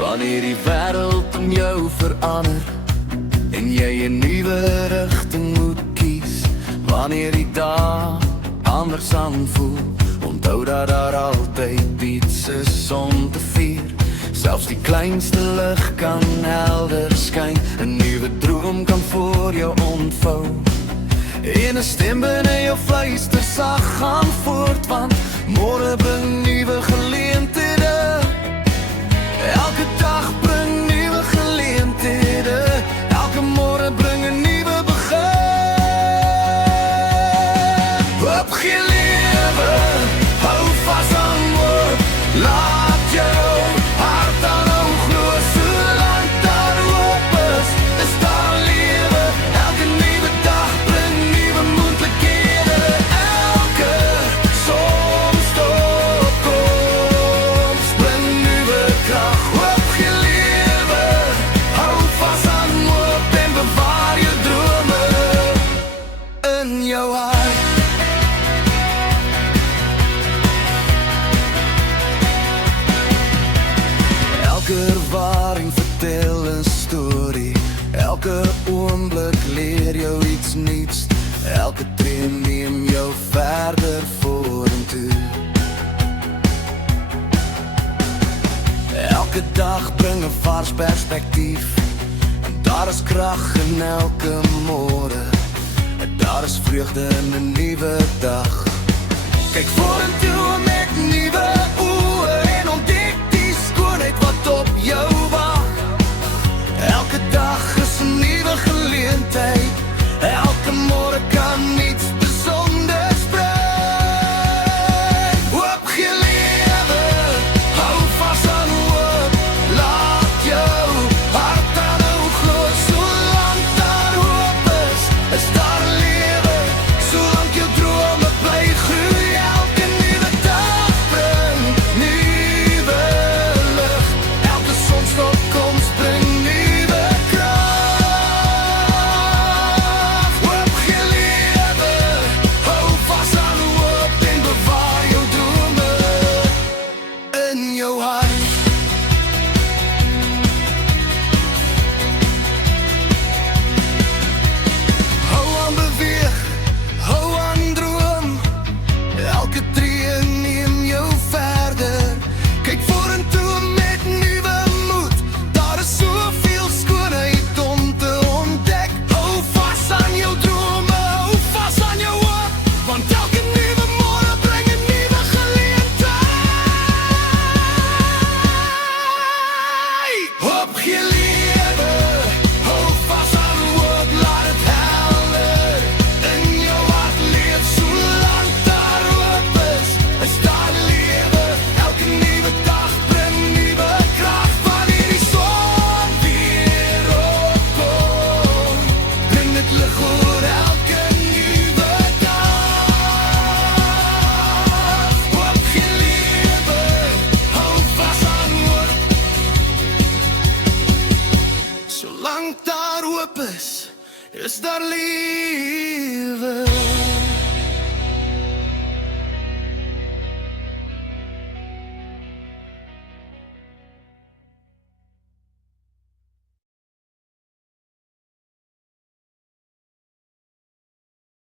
Wanneer die wêreld om jou verander en jy 'n nuwe rigting moet kies, wanneer die dag anders aanvoel, onthou dat daar altyd iets is om te vier. Selfs die kleinste lig kan helder skyn, 'n nuwe droom kan voor jou ontvou. En 'n stem binne jou fluister sag, gaan voort, want môre bring nuwe geleenthede. Elke dag bring nuwe geleenthede, elke môre bring 'n nuwe begin. Opgee lewe, hou vas aan hoop, laat jou hart aanhou glo, solank daar hoop is daar lewe. Elke nuwe dag bring nuwe moontlikhede, elke sonstopkoms bring nuwe krag. Opgee lewe, hou vas aan hoop en bewaar jou drome in jou hart. Elke ervaring vertel 'n storie, elke oomblik leer jou iets nuuts, elke tree neem jou verder vorentoe. Elke dag bring 'n vars perspektief, en daar is krag in elke môre, en daar is vreugde in 'n nuwe dag. Kyk vorentoe met nuwe oë en ontdek die skoonheid wat op jou wag. Elke dag is 'n nuwe geleentheid, elke môre kan iets besonders bring. Opgee lewe, hou vas aan hoop, laat jou hart aanhou glo, solank daar hoop is daar lewe, solank jou drome bly groei. Elke nuwe dag bring nuwe lig, elke sonstopkoms bring nuwe krag. Opgee lewe, hou vas aan hoop en bewaar jou drome in jou hart. Hou aan beweeg, hou aan droom, elke tree neem jou verder. Kyk vorentoe met nuwe moed, daar is soveel skoonheid om te ontdek. Hou vas aan jou drome, hou vas aan jou hoop, want elke nuwe môre bring 'n nuwe geleentheid. Opgee lewe, hou vas aan hoop, laat het helder in jou hart leef, solank daar hoop is daar lewe. Elke nuwe dag bring nuwe krag, wanneer die son weer opkom, bring dit lig oor elke nuwe dag. Opgee lewe, hou vas aan hoop, solank daar hoop is daar lewe.